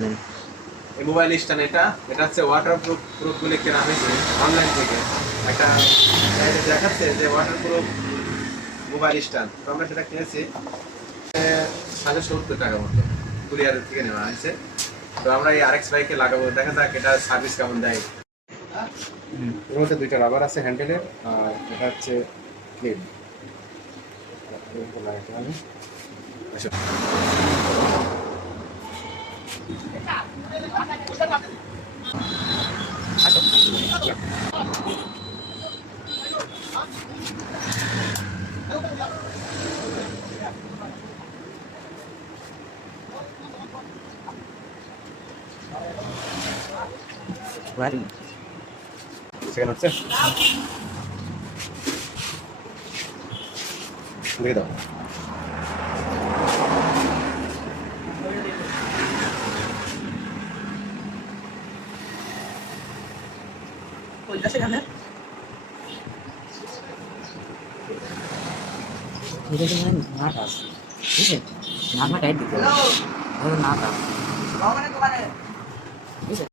এই mobile stand এটা হচ্ছে ওয়াটার প্রুফ বলে কেনা হয়েছে অনলাইন থেকে। একটা দেখাচ্ছে যে ওয়াটার প্রুফ মোবাইল স্ট্যান্ড, তো আমরা সেটা কিনেছি 70 টাকা মতো, কুরিয়ারের থেকে নেওয়া হয়েছে। তো আমরা এই RX বাইকে লাগাবো, দেখা যাক এটা সার্ভিস কেমন দেয়। এর মধ্যে 2টা রাবার আছে হ্যান্ডেলের, আর এটা হচ্ছে ক্লিপ লাগাতে হবে। সেখানে হচ্ছে দিয়ে দাও। এটা তো মানে নাট আছে, ঠিক আছে? নাট টাইট দিতে হবে, ধরো নাট আছে।